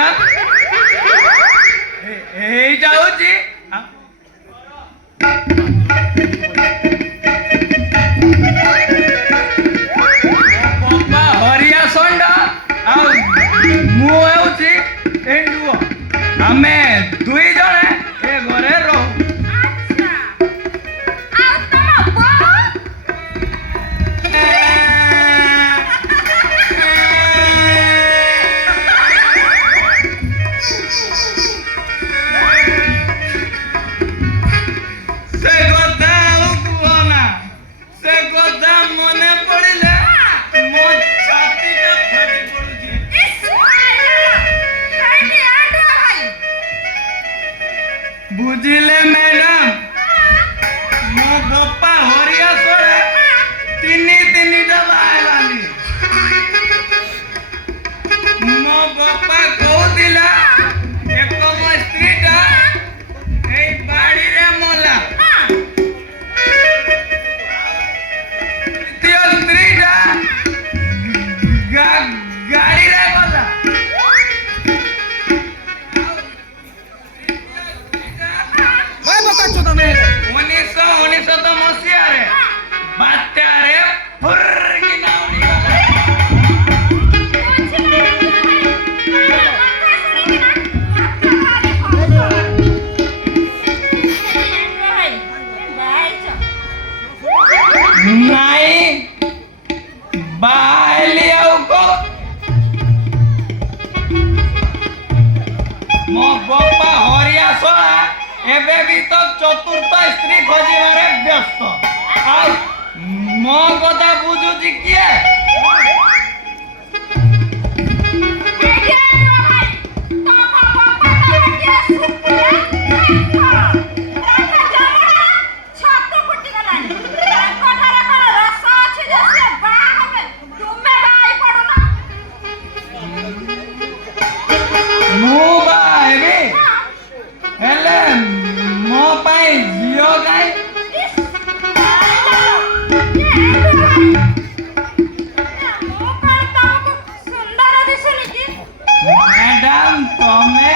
ম্যাডাম এইটা হচ্ছে হরিয়া সন্ডা ଆଉ ମୁଁ ହେଉଛି ଏଣ୍ଡୁଅ ଆମେ ଦୁଇ ଜଣେ ଏ ଘରେ ରହୁ বুঝিলে ম্যাডাম ମୋ ବାପା ହରିଆ ସୋରେ ତିନିଟା ବାହାରିଲାନି ମୋ ବାପା କହୁଥିଲା ଏକ ମୋ ସ୍ତ୍ରୀଟା ଏଇ ବାଡ଼ିରେ ମଲା ଦ୍ୱିତୀୟ ସ୍ତ୍ରୀଟା ଗାଡ଼ିରେ ଗଲା ମସିହାରେ ବାତ୍ୟାରେ ଫୁର୍କିନା ଉଡ଼ିଗଲା ନାଇଁ ବାହାଇଲି ଆଉ ମୋ ବାପା ହରିଆ ସଳା ଏବେ ବି ତ ଚତୁର୍ଥ ସ୍ତ୍ରୀ ଖୋଜିବାରେ ବ୍ୟସ୍ତ ଆଉ ମୋ କଥା ବୁଝୁଛି କିଏ ମୁଁ ବାହାହେବି ହେଲେ ମୋ ପାଇଁ ଝିଅ କାହିଁ ମ୍ୟାଡାମ ତମେ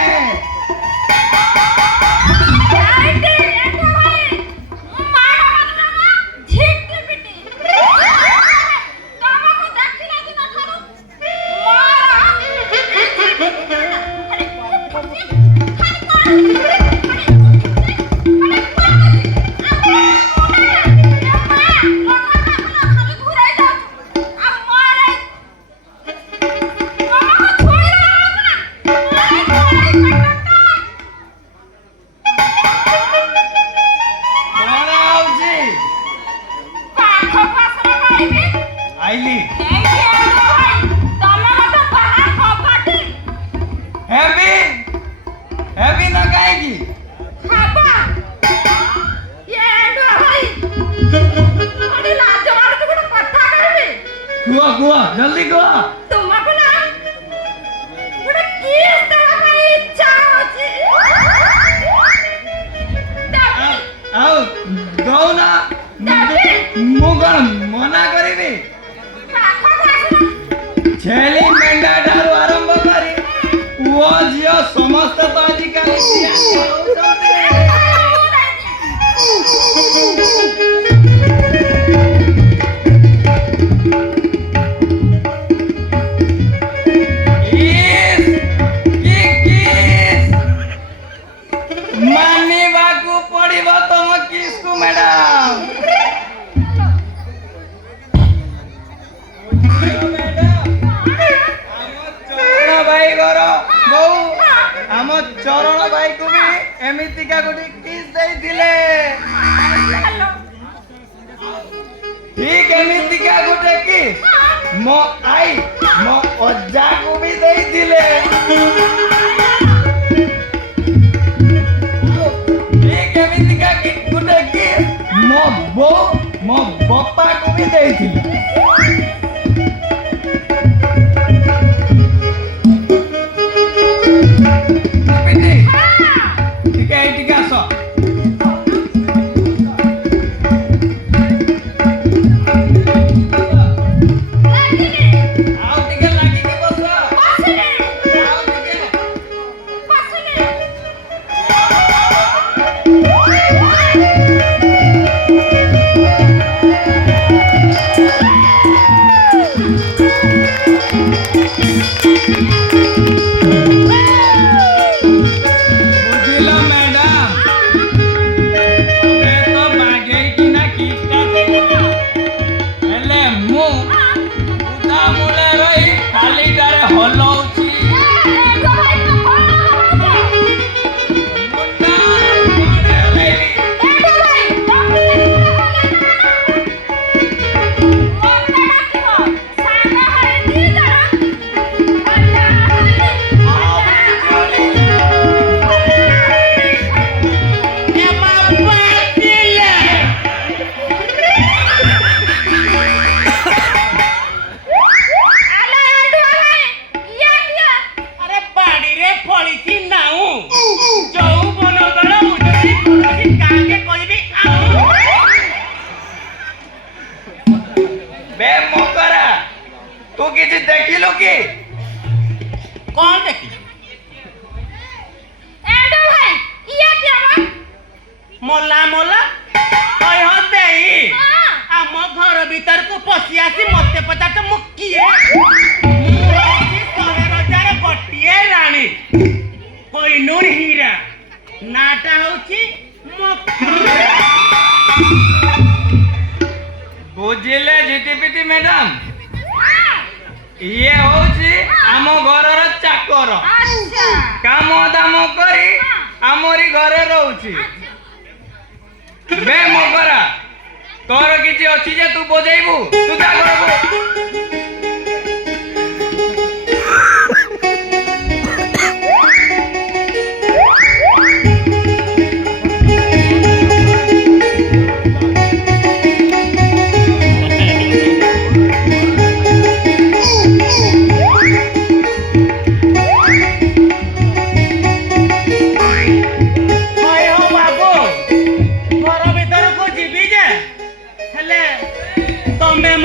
ଆଇଲି ହେବି ନା କାହିଁକି କୁହ ଜଲ୍ଦି କୁହ ଆଉ ଦଉନା ମୁଁ କଣ ମନା କରିବି ଛେଳି ମେଣ୍ଢା ଠାରୁ ଆରମ୍ଭ କରି ପୁଅ ଝିଅ ସମସ୍ତେ ତ ଆଜିକାଲି ମାନିବାକୁ ପଡିବ ତମ କିସ୍କୁ ମ୍ୟାଡାମ ଭାଇ ଘର ବୋଉ ଆମ ଚରଣ ଭାଇକୁ ବି ଏମିତିକା ଗୋଟେ କିସ୍ ଦେଇଥିଲେ ଠିକ ଏମିତିକା ଗୋଟେ କିସ୍ ମୋ ଆଈ ମୋ ଅଜାକୁ ବି ଦେଇଥିଲେ ଠିକ ଏମିତିକା ଗୋଟେ କିସ୍ ମୋ ବୋଉ ମୋ ବାପାକୁ ବି ଦେଇଥିଲେ ଟିକେ ଆସ ଆଉ ଟିକେ ଲାଗିକି ବସ ଆଉ ଟିକେ ମଲା ମଲା କହ ଦେଇ ଆମ ଘର ଭିତରକୁ ପଶି ଆସି ମତେ ପଚାରୁଛ ମୁଁ କିଏ? ମୁଁ ହଉଛି 100,000 ଗୋଟିଏ ରାଣୀ କୋଇନୁର ହୀରା ନାଟା ହଉଛି ବୁଝିଲେ ଝିଟିପିଟି ମ୍ୟାଡାମ? ଇଏ ହଉଛି ଆମ ଘରର ଚାକର, କାମ ଦାମ କରି ଆମରି ଘରେ ରହୁଛି। ବେ ମକରା, ତୋର କିଛି ଅଛି ଯେ ତୁ ବଜେଇବୁ? ତୁ ଯା ଘରକୁ।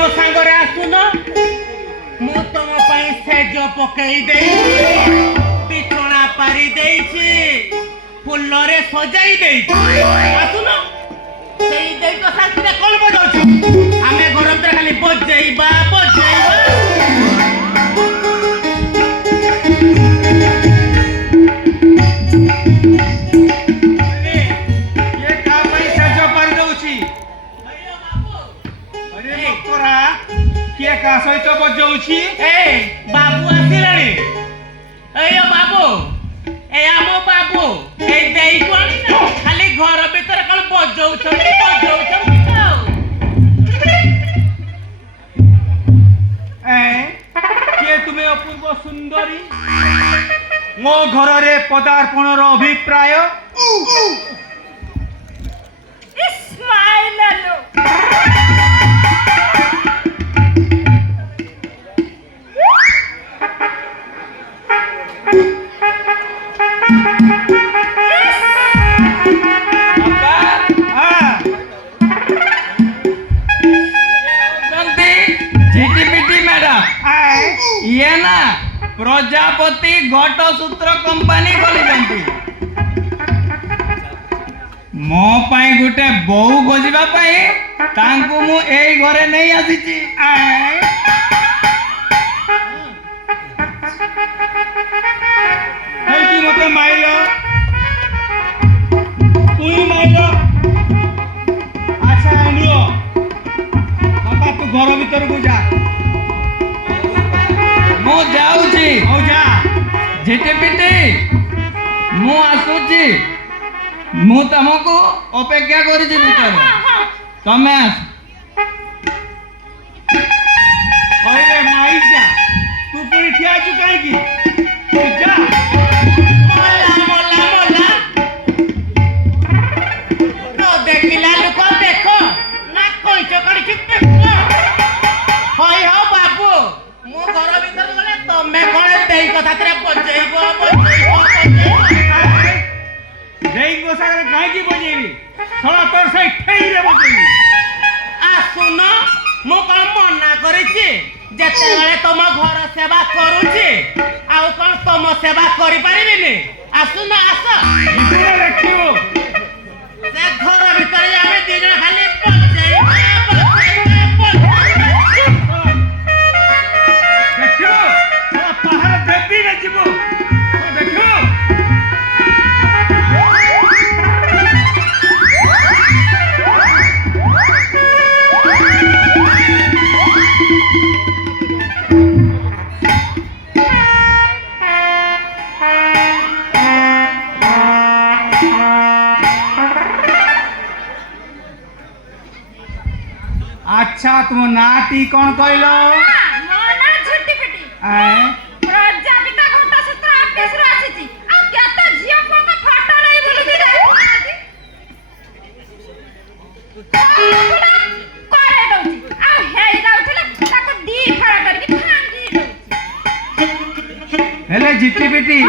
ସାଙ୍ଗରେ ଆସୁନ, ମୁଁ ତମ ପାଇଁ ସେଜ ପକେଇ ଦେଇଛି, ବିଛଣା ପାରି ଦେଇଛି, ଫୁଲରେ ସଜାଇ ଦେଇଛି। ଆସୁନ, ସେଇ ଦେଇକ ଶାନ୍ତିରେ କଣ ବଜାଉଛୁ? ଆମେ ଘର ଭିତରେ ଖାଲି ବଜେଇବା ବଜେଇବା। କିଏ କାହା ସହିତ ବଜାଉଛି? ବାବୁ ଆସିଲାଣି। ଏଇ ବାବୁ, ଏ ଆମ ବାବୁ, ଏଇ ଦେଇ କଣ ଖାଲି ଘର ଭିତରେ କଣ ବଜଉଛନ୍ତି ବଜଉଛନ୍ତି ଆଉ। କିଏ ତୁମେ ଅପୂର୍ବ ସୁନ୍ଦରୀ? ମୋ ଘରରେ ପଦାର୍ପଣର ଅଭିପ୍ରାୟ? ଇଏ ନା ପ୍ରଜାପତି ଘଟସୂତ୍ର କମ୍ପାନୀ ଖୋଲିଛନ୍ତି। ମୋ ପାଇଁ ଗୋଟେ ବୋହୂ ଖୋଜିବା ପାଇଁ ତାଙ୍କୁ ମୁଁ ଏଇ ଘରେ ନେଇ ଆସିଛି। ମତେ ମାଇଲ, ତୁଇ ମାଇଲ। ଆଚ୍ଛା ନିଅ ବାପା, ତୁ ଘର ଭିତରକୁ ଯା। ମୁଁ ଯାଉଛି। ହଉ ଯା। ଝିଟିପିଟି, ମୁଁ ଆସୁଛି। ମୁଁ ତମକୁ ଅପେକ୍ଷା କରିଛି ଭିତରେ, ତମେ ଆସ। କହିଲେ ମାଇସା, ତୁ ପୁଣି ଠିଆ ଅଛୁ କାହିଁକି? ତୁ ଯା। ମଲା ମଲା ମଲା, ନ ଦେଖିଲା ଲୋକ ଦେଖ ନା କଇଛ କରିକି ଦେଖ। ହଇ ହଉ ବାବୁ, ମୁଁ ଘର ଭିତରେ ଗଲେ ତମେ କଣ ଦେଇ କଥାରେ ବଜେଇବ ବଜେଇବ ବଜେଇବ। ଦେଇଙ୍କ ସାଙ୍ଗରେ କାହିଁକି ବଜେଇବି? ଶଳା ତୋର ସେଇ ଠେଇରେ ବଜେଇବି। ଆସୁନ, ମୁଁ କଣ ମନା କରିଛି? ଯେତେବେଳେ ତମ ଘର ସେବା କରୁଛି ଆଉ କଣ ତମ ସେବା କରିପାରିବିନି? ଆସୁନ ଆସ। ଦେଖିବୁ ସେ ଘର ଭିତରେ ଆମେ ଦି ଜଣ ଖାଲି ବଜେଇବା ବଜେଇବା ବଜେଇବା। ଦେଖିବୁ ପାହାଡ଼ ଦେବି ନା ଯିବୁ? ଦେଖିବୁ अच्छा तुम नाटी कौन कहलो? ମୋ ନାଁ ଝିଟିପିଟି। ପ୍ରଜାପିତା ଘଟସୂତ୍ର ଅଫିସରୁ ଆସିଛି। ଆଉ କେତେ ଝିଅ ପୁଅଙ୍କ ଫଟୋ ନେଇ ବୁଲୁଛି ଦେଖୁନାହାନ୍ତି। କରେଇ ଦଉଛି, ଆଉ ହେଇ ଯାଉଥିଲେ ତାକୁ ଦି ଫାଳ କରିକି ଭାଙ୍ଗି ଦଉଛି। हेले झिटिपिटी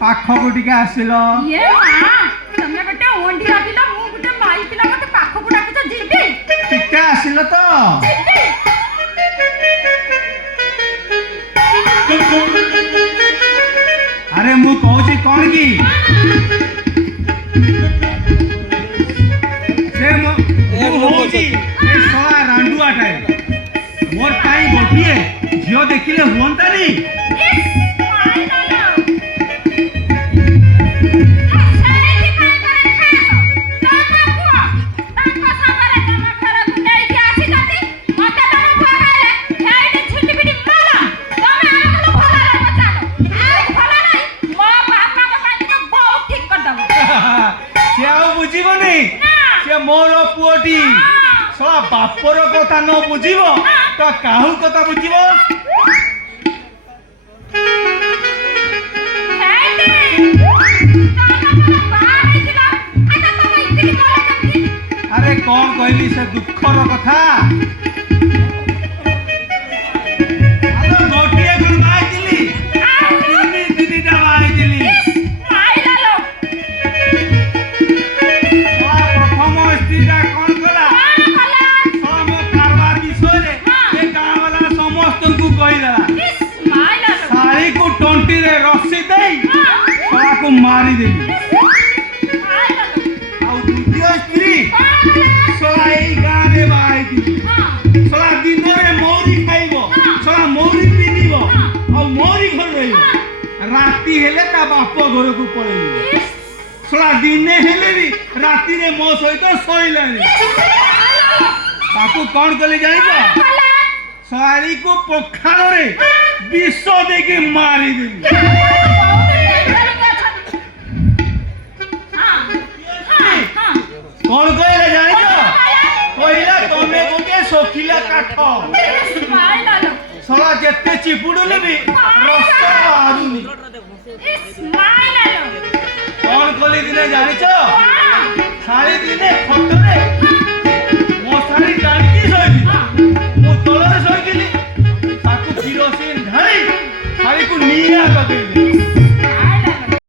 पाखକୁ ଟିକେ ଆସିଲ। ଇଏ ମା, ତମେ ଗୋଟେ ଓଣ୍ଡି ରଖିଲ, ମୁଁ ଗୋଟେ ମାଇ ପିଲା, ମତେ ପାଖକୁ ଡାକୁଛ ଯିବି? ଟିକେ ଆସିଲ ତ? ଯିବି। अरे मु कहूची कौन की କହୁଛି ଏ ଶଳା ରାଣ୍ଡୁଆଟାଏ ମୋର ପାଇଁ ଗୋଟିଏ ଝିଅ ଦେଖିଲେ ହୁଅନ୍ତାନି? ସେ ଆଉ ବୁଝିବନି, ସେ ମୋର ପୁଅଟି। ଶଳା ବାପର କଥା ନ ବୁଝିବ ତ କାହୁ କଥା ବୁଝିବ? ଆରେ କଣ କହିବି ସେ ଦୁଃଖର କଥା। ଆଲୋ ଗୋଟିଏ କଣ ବାହାଇଥିଲି, ତିନିଟା ବାହାଇଥିଲି। ପ୍ରଥମ ସ୍ତ୍ରୀଟା କଣ କଲା? ଶଳା ମୋ କାରବାର ବିଷୟରେ ଏ ଗାଁ ବାଲା ସମସ୍ତଙ୍କୁ କହିଦେଲା। ଶାଳୀକୁ ଟଣ୍ଟିରେ ରସି ଦେଇ ଶଳାକୁ ମାରିଦେଲି। ଆଉ ଦ୍ୱିତୀୟ ସ୍ତ୍ରୀ ଶଳା ଏଇ ଗାଁରେ ବାହା ହେଇଥିଲି। ଶଳା ଦିନରେ ମଉରୀ ଖାଇବ, ଶଳା ମଉରୀ ପିନ୍ଧିବ, ଆଉ ମଉରୀ ଘରେ ରହିବ। ରାତି ହେଲେ ତା ବାପ ଘରକୁ ପଳେଇବ। ଶଳା ଦିନେ ହେଲେ ବି ରାତିରେ ମୋ ସହିତ ଶୋଇଲାଣି। ତାକୁ କଣ କଲି ଜାଣିଛ? ଶାଳୀକୁ ପଖାଳରେ ବିଷ ଦେଇକି ମାରିଦେଲି। କଣ କହିଲେ ଜାଣିଛ? କହିଲା ତମେ ଗୋଟେ ଶୋଖିଲା କାଠ। ଶଳା ଯେତେ ଚିପୁଡିଲେ ବି ରସ ବାହାରୁନି। କଣ କଲି ଦିନେ ଜାଣିଛ? ଶାଳୀ ଦିନେ ଖଟରେ ମଶାରୀ ଟାଣିକି ଶୋଇଥିଲି, ମୁଁ ତଳରେ ଶୋଇଥିଲି। ତାକୁ କିରୋସିନ ଢାଳି ଶାଳୀକୁ ନିଆଁ ପକେଇଲି।